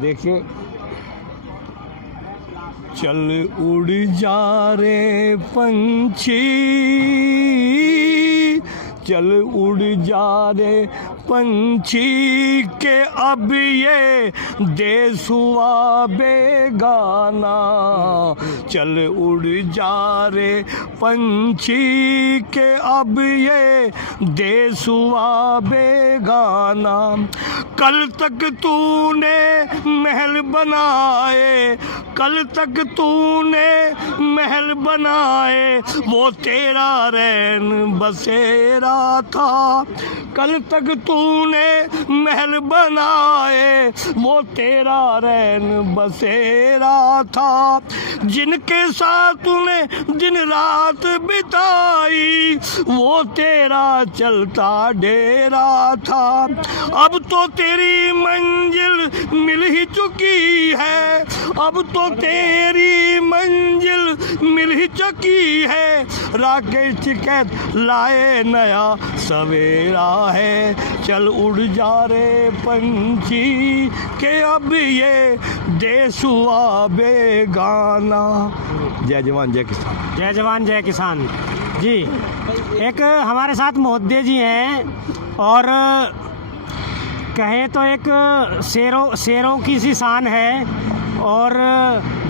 देखिए, चल उड़ जा रे पंछी, चल उड़ जा रे पंछी के अब ये देश हुआ बेगाना। चल उड़ जा रे पंछी के अब ये देश हुआ बेगाना। कल तक तूने महल बनाए, कल तक तूने महल बनाए, वो तेरा रैन बसेरा था। कल तक तूने महल बनाए, वो तेरा रैन बसेरा था। जिनके साथ तूने दिन रात बिताई, वो तेरा चलता डेरा था। अब तो तेरी मंजिल मिल ही चुकी है, अब तो तेरी मंजिल मिल ही चुकी है। राकेश टिकैत लाए नया सवेरा है। चल उड़ जा रे पंछी के अब ये देश हुआ बेगाना। जय जवान जय किसान। जय जवान जय किसान जी। एक हमारे साथ महोदय जी हैं और कहें तो एक शेरों की सी शान है। और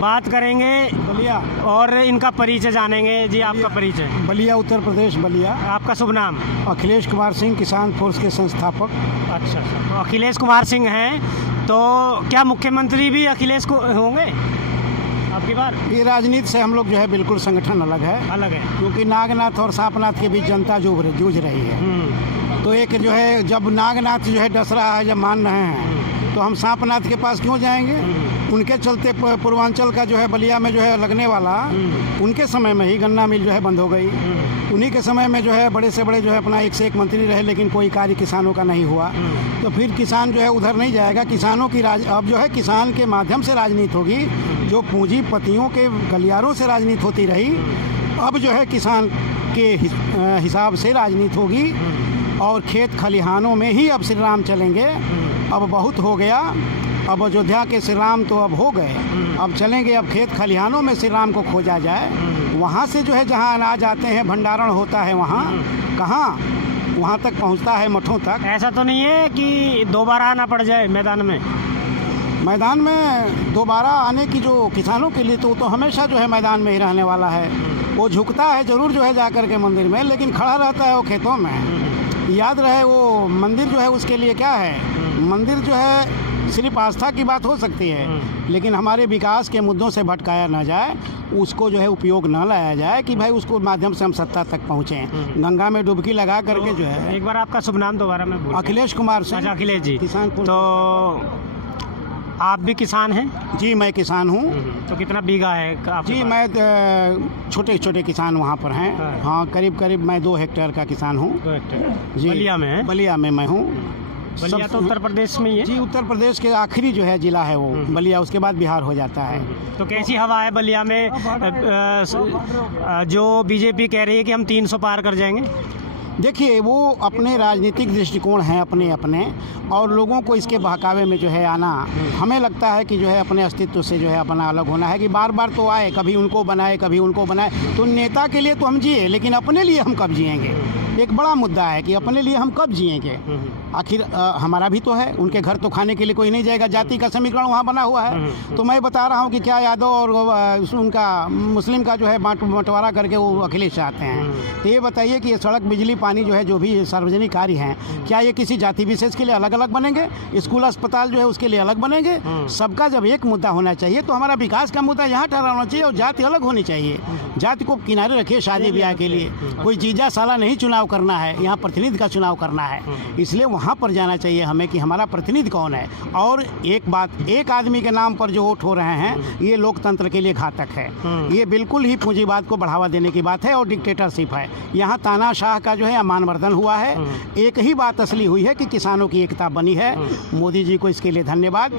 बात करेंगे बलिया और इनका परिचय जानेंगे। जी, आपका परिचय? बलिया, उत्तर प्रदेश, बलिया। आपका शुभ नाम? अखिलेश कुमार सिंह, किसान फोर्स के संस्थापक। अच्छा, तो अखिलेश कुमार सिंह हैं, तो क्या मुख्यमंत्री भी अखिलेश को होंगे आपकी बार? ये राजनीति से हम लोग जो है बिल्कुल संगठन अलग है, क्योंकि नागनाथ और सांपनाथ के बीच जनता जूझ रही है। तो एक जो है, जब नागनाथ जो है डस रहा है, जब मान रहे हैं, तो हम सांपनाथ के पास क्यों जाएंगे? उनके चलते पूर्वांचल का जो है बलिया में जो है लगने वाला, उनके समय में ही गन्ना मिल जो है बंद हो गई। उन्हीं के समय में जो है बड़े से बड़े जो है अपना एक से एक मंत्री रहे, लेकिन कोई कार्य किसानों का नहीं हुआ। तो फिर किसान जो है उधर नहीं जाएगा। किसानों की अब जो है किसान के माध्यम से राजनीति होगी। जो पूंजीपतियों के गलियारों से राजनीति होती रही, अब जो है किसान के हिसाब से राजनीति होगी। और खेत खलिहानों में ही अब श्री राम चलेंगे। अब बहुत हो गया, अब अयोध्या के श्री राम तो अब हो गए, अब चलेंगे अब खेत खलिहानों में श्री राम को खोजा जाए। वहाँ से जो है जहाँ अनाज आते हैं, भंडारण होता है, वहाँ कहाँ, वहाँ तक पहुँचता है मठों तक। ऐसा तो नहीं है कि दोबारा आना पड़ जाए मैदान में? मैदान में दोबारा आने की जो किसानों के लिए तो हमेशा जो है मैदान में ही रहने वाला है। वो झुकता है जरूर जो है जाकर के मंदिर में, लेकिन खड़ा रहता है वो खेतों में। याद रहे, वो मंदिर जो है उसके लिए क्या है, मंदिर जो है सिर्फ आस्था की बात हो सकती है, लेकिन हमारे विकास के मुद्दों से भटकाया ना जाए, उसको जो है उपयोग न लाया जाए कि भाई उसको माध्यम से हम सत्ता तक पहुँचें। गंगा में डुबकी लगा करके जो है। एक बार आपका शुभ नाम दोबारा मैं बोल? अखिलेश कुमार सिंह। अच्छा, अखिलेश जी, किसान। तो आप भी किसान हैं? जी, मैं किसान हूँ। तो कितना बीघा है आपके? जी, मैं छोटे छोटे किसान वहाँ पर हैं। हाँ, करीब करीब मैं 2 हेक्टेयर का किसान हूँ। 2 हेक्टेयर जी, बलिया में है? बलिया में मैं हूँ। बलिया तो उत्तर प्रदेश में ही है? जी, उत्तर प्रदेश के आखिरी जो है जिला है वो बलिया, उसके बाद बिहार हो जाता है। तो कैसी हवा है बलिया में? जो बीजेपी कह रही है कि हम 300 पार कर जाएंगे। देखिए, वो अपने राजनीतिक दृष्टिकोण हैं अपने अपने, और लोगों को इसके बहकावे में जो है आना, हमें लगता है कि जो है अपने अस्तित्व से जो है अपना अलग होना है। कि बार बार तो आए, कभी उनको बनाए कभी उनको बनाए। तो नेता के लिए तो हम जिए, लेकिन अपने लिए हम कब जिएंगे? एक बड़ा मुद्दा है कि अपने लिए हम कब जिएंगे। आखिर हमारा भी तो है, उनके घर तो खाने के लिए कोई नहीं जाएगा। जाति का समीकरण वहाँ बना हुआ है। तो मैं बता रहा हूँ कि क्या यादव और उनका मुस्लिम का जो है बंटवारा करके वो अखिलेश चाहते हैं। तो ये बताइए कि ये सड़क, बिजली, पानी जो है, जो भी सार्वजनिक कार्य हैं, क्या ये किसी जाति विशेष के लिए अलग अलग बनेंगे? स्कूल अस्पताल जो है उसके लिए अलग बनेंगे? सबका जब एक मुद्दा होना चाहिए, तो हमारा विकास का मुद्दा यहाँ ठहराना चाहिए और जाति अलग होनी चाहिए। जाति को किनारे रखिए शादी ब्याह के लिए। कोई जीजा साला नहीं चुनाव करना है, यहाँ प्रतिनिधि का चुनाव करना है। इसलिए वहाँ पर जाना चाहिए हमें कि हमारा प्रतिनिधि कौन है। और एक बात, एक आदमी के नाम पर जो वोट हो रहे हैं, ये लोकतंत्र के लिए घातक है। ये बिल्कुल ही पूंजीवाद को बढ़ावा देने की बात है और डिक्टेटरशिप है। यहाँ तानाशाह का जो है मानवर्धन हुआ है। एक ही बात असली हुई है कि किसानों की एकता बनी है। मोदी जी को इसके लिए धन्यवाद।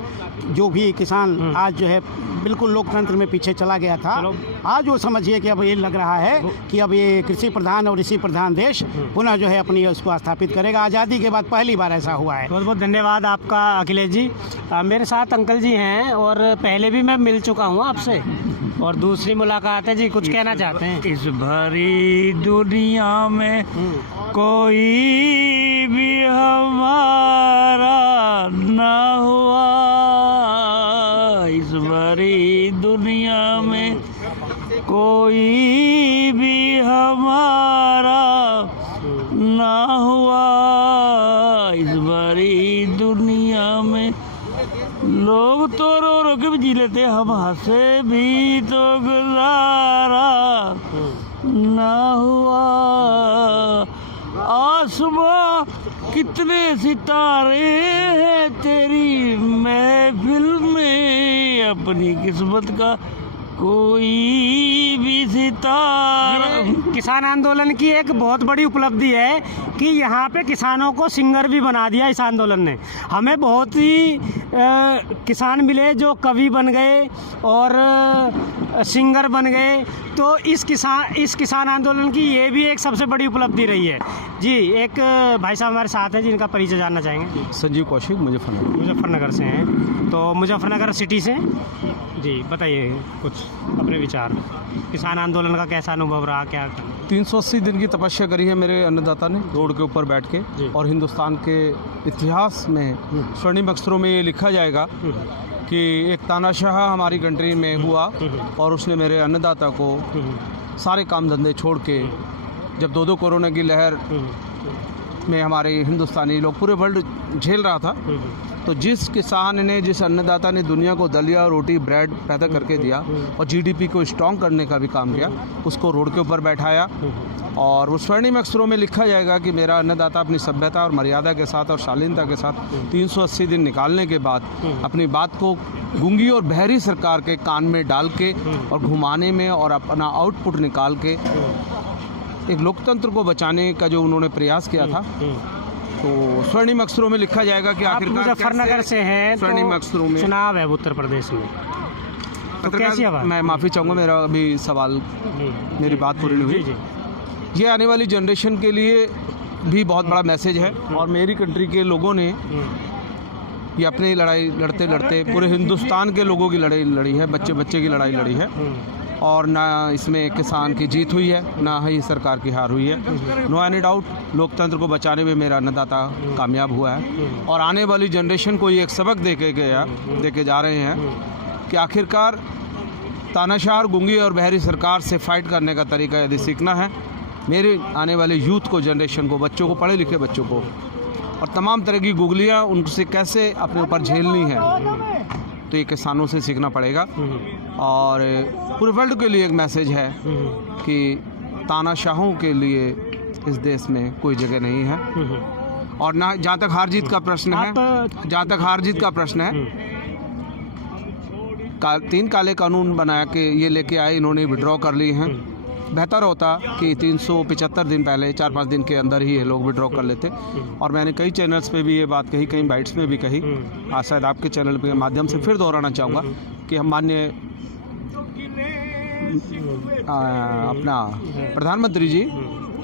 जो भी किसान आज जो है बिल्कुल लोकतंत्र में पीछे चला गया था, आज वो समझिए कि अब ये लग रहा है कि अब ये कृषि प्रधान और ऋषि प्रधान देश पुनः जो है अपनी उसको स्थापित करेगा। आज़ादी के बाद पहली बार ऐसा हुआ है। बहुत बहुत धन्यवाद आपका अखिलेश जी। मेरे साथ अंकल जी हैं और पहले भी मैं मिल चुका हूँ आपसे और दूसरी मुलाकात है जी। कुछ कहना चाहते हैं? इस भरी दुनिया में कोई भी हमारा ना हुआ, इस भरी दुनिया में कोई भी हमारा ना हुआ, इस भरी दुनिया में लोग तो रो रो के भी जी लेते, हम हंसे भी तो गुजारा ना हुआ। आसमां कितने सितारे हैं तेरी महफिल में, अपनी किस्मत का कोई भी सितारा। किसान आंदोलन की एक बहुत बड़ी उपलब्धि है कि यहाँ पे किसानों को सिंगर भी बना दिया इस आंदोलन ने। हमें बहुत ही किसान मिले जो कवि बन गए और सिंगर बन गए। तो इस किसान आंदोलन की ये भी एक सबसे बड़ी उपलब्धि रही है जी। एक भाई साहब हमारे साथ हैं जिनका परिचय जानना चाहेंगे। संजीव कौशिक, मुजफ्फरनगर से हैं। तो मुजफ्फरनगर सिटी से जी, बताइए कुछ अपने विचार। किसान आंदोलन का कैसा अनुभव रहा, क्या? 380 दिन की तपस्या करी है मेरे अन्नदाता ने रोड के ऊपर बैठ के, और हिंदुस्तान के इतिहास में स्वर्णिम अक्षरों में ये लिखा जाएगा कि एक तानाशाह हमारी कंट्री में हुआ और उसने मेरे अन्नदाता को सारे काम धंधे छोड़ के, जब 2 कोरोना की लहर में हमारे हिंदुस्तानी लोग पूरे वर्ल्ड झेल रहा था, तो जिस किसान ने, जिस अन्नदाता ने दुनिया को दलिया रोटी ब्रेड पैदा करके दिया और जीडीपी को स्ट्रॉन्ग करने का भी काम किया, उसको रोड के ऊपर बैठाया। और वो स्वर्णिम अक्षरों में लिखा जाएगा कि मेरा अन्नदाता अपनी सभ्यता और मर्यादा के साथ और शालीनता के साथ 380 दिन निकालने के बाद अपनी बात को गूंगी और बहरी सरकार के कान में डाल के और घुमाने में और अपना आउटपुट निकाल के एक लोकतंत्र को बचाने का जो उन्होंने प्रयास किया था, तो स्वर्णिम अक्षरों में लिखा जाएगा कि आप मुजफ्फरनगर से हैं, स्वर्णिम अक्षरों में चुनाव है उत्तर प्रदेश में, तो कैसी आवाज़? मैं माफ़ी चाहूँगा, मेरा अभी सवाल, मेरी बात पूरी नहीं हुई। ये आने वाली जनरेशन के लिए भी बहुत बड़ा मैसेज है और मेरी कंट्री के लोगों ने ये अपनी लड़ाई लड़ते लड़ते पूरे हिंदुस्तान के लोगों की लड़ाई लड़ी है, बच्चे बच्चे की लड़ाई लड़ी है, और ना इसमें किसान की जीत हुई है, ना ही सरकार की हार हुई है। नो एनी डाउट, लोकतंत्र को बचाने में मेरा अन्नदाता कामयाब हुआ है और आने वाली जनरेशन को ये एक सबक दे के जा रहे हैं कि आखिरकार तानाशाह, गूंगी और बहरी सरकार से फाइट करने का तरीका यदि सीखना है, मेरे आने वाले यूथ को, जनरेशन को, बच्चों को, पढ़े लिखे बच्चों को, और तमाम तरह की गुगलियाँ उनसे कैसे अपने ऊपर झेलनी है, तो ये किसानों से सीखना पड़ेगा। और पूरे वर्ल्ड के लिए एक मैसेज है कि तानाशाहों के लिए इस देश में कोई जगह नहीं है। और ना, जहाँ तक हार जीत का प्रश्न है, 3 काले कानून बना के ये लेके आए, इन्होंने विड्रॉ कर लिए हैं। बेहतर होता कि 375 दिन पहले, 4-5 दिन के अंदर ही ये लोग विड्रॉ कर लेते। और मैंने कई चैनल्स पे भी ये बात कही, कई बाइट्स में भी कही, आज शायद आपके चैनल के माध्यम से फिर दोहराना चाहूँगा कि हम माननीय अपना प्रधानमंत्री जी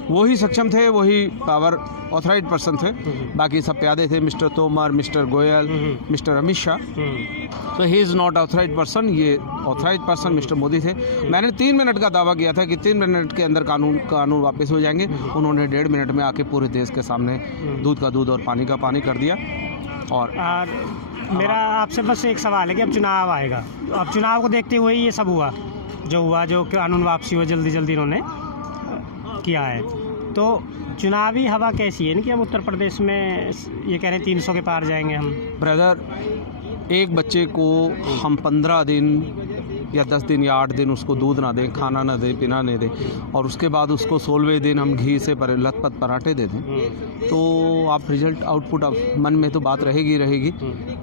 वही सक्षम थे, वही पावर ऑथराइज पर्सन थे, बाकी सब प्यादे थे, Mr Tomar, Mr Goyal, Mr Amit Shah. तो he is not authorise person, ये ऑथराइज पर्सन मिस्टर मोदी थे। मैंने 3 मिनट का दावा किया था कि 3 मिनट के अंदर कानून वापस हो जाएंगे। उन्होंने 1.5 मिनट में आके पूरे देश के सामने दूध का दूध और पानी का पानी कर दिया। और मेरा आपसे बस एक सवाल है कि अब चुनाव आएगा, अब चुनाव को देखते हुए ये सब हुआ जो कानून वापसी हुआ जल्दी इन्होंने किया है, तो चुनावी हवा कैसी है इनकी? हम उत्तर प्रदेश में ये कह रहे हैं 300 के पार जाएंगे हम। ब्रदर, एक बच्चे को हम 15 दिन या 10 दिन या 8 दिन उसको दूध ना दें, खाना ना दें, पीना नहीं दें, और उसके बाद उसको 16वें दिन हम घी से लथपथ पराठे दे दें, तो आप रिजल्ट, आउटपुट, आप मन में तो बात रहेगी।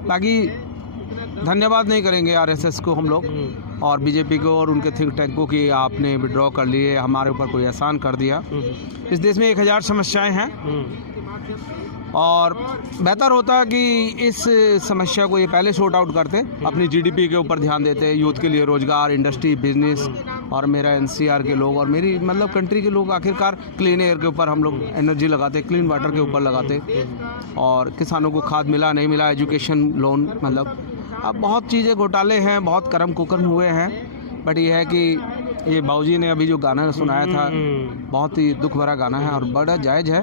बाकी धन्यवाद नहीं करेंगे आरएसएस को हम लोग और बीजेपी को और उनके थिंक टैंक को कि आपने विड्रॉ कर लिए, हमारे ऊपर कोई एहसान कर दिया। इस देश में 1000 समस्याएं हैं और बेहतर होता कि इस समस्या को ये पहले सॉर्ट आउट करते, अपनी जीडीपी के ऊपर ध्यान देते, यूथ के लिए रोजगार, इंडस्ट्री, बिजनेस और मेरा एनसीआर के लोग और मेरी मतलब कंट्री के लोग आखिरकार क्लीन एयर के ऊपर हम लोग एनर्जी लगाते, क्लीन वाटर के ऊपर लगाते, और किसानों को खाद मिला नहीं मिला, एजुकेशन लोन, मतलब अब बहुत चीज़ें घोटाले हैं, बहुत कर्म कुकर्म हुए हैं। बट ये है कि ये बाबूजी ने अभी जो गाना सुनाया था बहुत ही दुख भरा गाना है और बड़ा जायज़ है,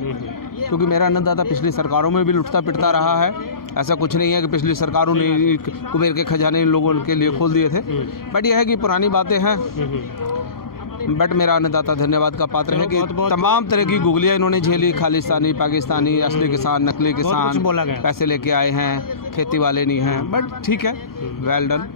क्योंकि मेरा अन्नदाता पिछली सरकारों में भी लुटता पिटता रहा है। ऐसा कुछ नहीं है कि पिछली सरकारों ने कुबेर के खजाने इन लोगों के लिए खोल दिए थे, बट यह है कि पुरानी बातें हैं। बट मेरा अन्नदाता धन्यवाद का पात्र है कि तमाम तरह की गुगलियाँ इन्होंने झेली, खालिस्तानी, पाकिस्तानी, असली किसान, नकली किसान, पैसे लेके आए हैं, खेती वाले नहीं हैं, बट ठीक है, वेल डन,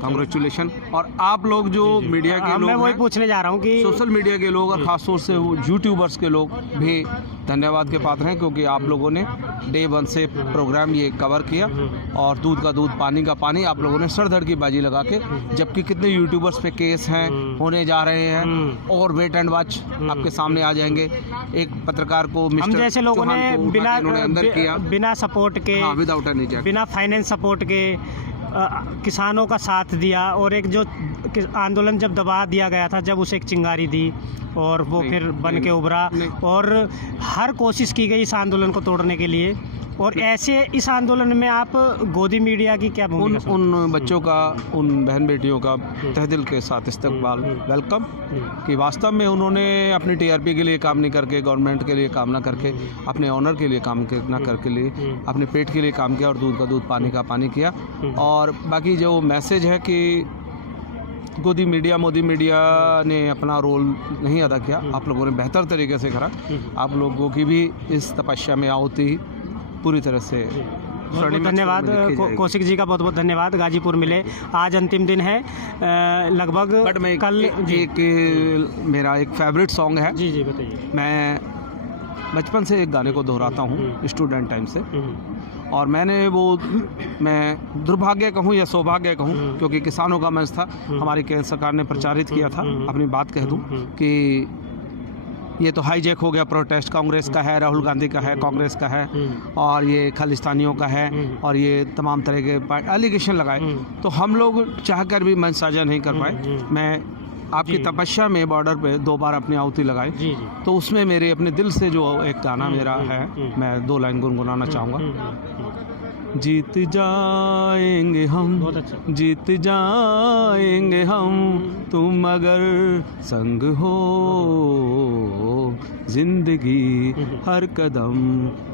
कांग्रेचुलेशन। और आप लोग जो मीडिया के लोग, मैं वही पूछने जा रहा हूँ कि सोशल मीडिया के लोग और ख़ास तौर से यूट्यूबर्स के लोग भी धन्यवाद के पात्र हैं, क्योंकि आप लोगों ने डे 1 से प्रोग्राम ये कवर किया और दूध का दूध, पानी का पानी, आप लोगों ने सर-धड़ की बाजी लगा के, जबकि कितने यूट्यूबर्स पे केस हैं, होने जा रहे हैं और वेट एंड वॉच आपके सामने आ जाएंगे। एक पत्रकार को हम जैसे लोगों ने बिना सपोर्ट के, विदाउट एनी जैक, बिना फाइनेंस सपोर्ट के किसानों का साथ दिया, और एक जो आंदोलन जब दबा दिया गया था, जब उसे एक चिंगारी दी और वो फिर बन के उभरा, और हर कोशिश की गई इस आंदोलन को तोड़ने के लिए। और ऐसे इस आंदोलन में आप गोदी मीडिया की क्या भूमिका? उन बच्चों का, उन बहन बेटियों का तहे दिल के साथ इस्तकबाल, वेलकम, कि वास्तव में उन्होंने अपनी टीआरपी के लिए काम नहीं करके, गवर्नमेंट के लिए काम ना करके, अपने ऑनर के लिए काम ना करके लिए अपने पेट के लिए काम किया और दूध का दूध, पानी का पानी किया। और बाकी जो मैसेज है कि गोदी मीडिया, मोदी मीडिया ने अपना रोल नहीं अदा किया, आप लोगों ने बेहतर तरीके से करा। आप लोगों की भी इस तपस्या में आहुति पूरी तरह से धन्यवाद। कौशिक जी का बहुत बहुत धन्यवाद। गाजीपुर मिले, आज अंतिम दिन है लगभग। बट मैं कल मेरा एक फेवरेट सॉन्ग है। जी बताइए। मैं बचपन से एक गाने को दोहराता हूँ स्टूडेंट टाइम से, और मैं दुर्भाग्य कहूँ या सौभाग्य कहूँ, क्योंकि किसानों का मंच था, हमारी केंद्र सरकार ने प्रचारित किया था। अपनी बात कह दूँ कि ये तो हाईजैक हो गया प्रोटेस्ट, कांग्रेस का है, राहुल गांधी का है, कांग्रेस का है, और ये खालिस्तानियों का है, और ये तमाम तरह के एलिगेशन लगाए, तो हम लोग चाहकर भी मंच साझा नहीं कर पाए। मैं आपकी तपस्या में बॉर्डर पे 2 बार अपनी आहुति लगाई, तो उसमें मेरे अपने दिल से जो एक गाना मेरा है, मैं 2 लाइन गुनगुनाना चाहूँगा। जीत जाएंगे हम, जीत जाएंगे हम, तुम अगर संग हो, जिंदगी हर कदम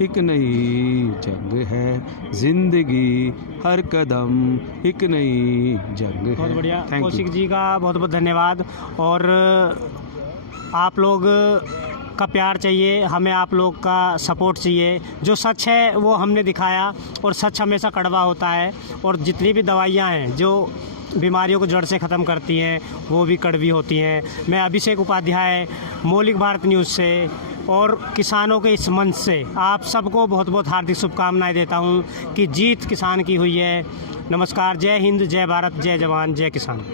एक नई जंग है, जिंदगी हर कदम एक नई जंग है। बहुत बढ़िया। कौशिक जी का बहुत बहुत धन्यवाद। और आप लोग का प्यार चाहिए, हमें आप लोग का सपोर्ट चाहिए। जो सच है वो हमने दिखाया, और सच हमेशा कड़वा होता है, और जितनी भी दवाइयाँ हैं जो बीमारियों को जड़ से ख़त्म करती हैं वो भी कड़वी होती हैं। मैं अभिषेक उपाध्याय, मौलिक भारत न्यूज़ से और किसानों के इस मंच से आप सबको बहुत बहुत हार्दिक शुभकामनाएं देता हूं कि जीत किसान की हुई है। नमस्कार। जय हिंद, जय भारत, जय जवान, जय किसान।